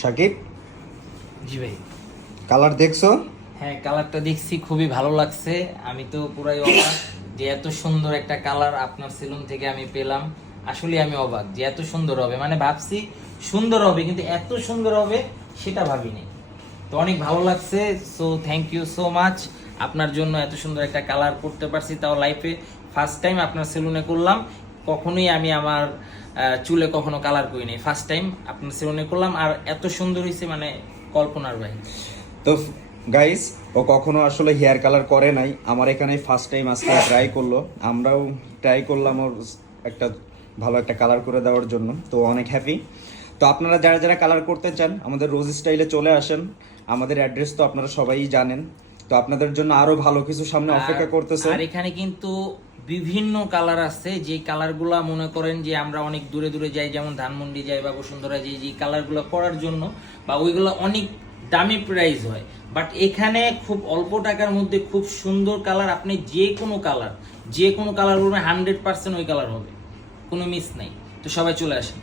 সাকিব, জি ভাই। কালার দেখছো? হ্যাঁ, কালারটা দেখছি, খুবই ভালো লাগছে। আমি তো পুরাই অবাক যে এত সুন্দর একটা কালার আপনার সেলুন থেকে আমি পেলাম। আসলে আমি অবাক যে এত সুন্দর হবে, মানে ভাবছি সুন্দর হবে কিন্তু এত সুন্দর হবে সেটা ভাবিনি। তো অনেক ভালো লাগছে। So thank you so much. আপনার জন্য এত সুন্দর একটা কালার করতে পারছি, তাও লাইফে ফার্স্ট টাইম আপনার সেলুনে করলাম। কখনোই আমি আমার চুলে কখনো কালার করিনি, ফার্স্ট টাইম আপনার সেলুনে করলাম, আর এত সুন্দর হয়েছে মানে কল্পনার বাইরে। তো গাইস, ও কখনো আসলে হেয়ার কালার করে নাই, আমার এখানে ফার্স্ট টাইম আজকে ট্রাই করলো। আমরাও ট্রাই করলাম ওর একটা ভালো একটা কালার করে দেওয়ার জন্য, তো অনেক হ্যাপি। তো আপনারা যারা যারা কালার করতে চান আমাদের রোজ স্টাইলে চলে আসেন। আমাদের অ্যাড্রেস তো আপনারা সবাই জানেন। তো আপনাদের জন্য আরো ভালো কিছু সামনে অপেক্ষা করতেছে। আর এখানে কিন্তু বিভিন্ন কালার আছে, যে কালারগুলা মনে করেন যে আমরা অনেক দূরে দূরে যাই, যেমন ধানমন্ডি যাই বা বসুন্ধরা যাই, যে কালারগুলো করার জন্য বা ওইগুলো অনেক দামি প্রাইস হয়, বাট এখানে খুব অল্প টাকার মধ্যে খুব সুন্দর কালার। আপনি যে কোনো কালার বলবেন 100% ওই কালার হবে, কোনো মিস নাই। তো সবাই চলে আসেন।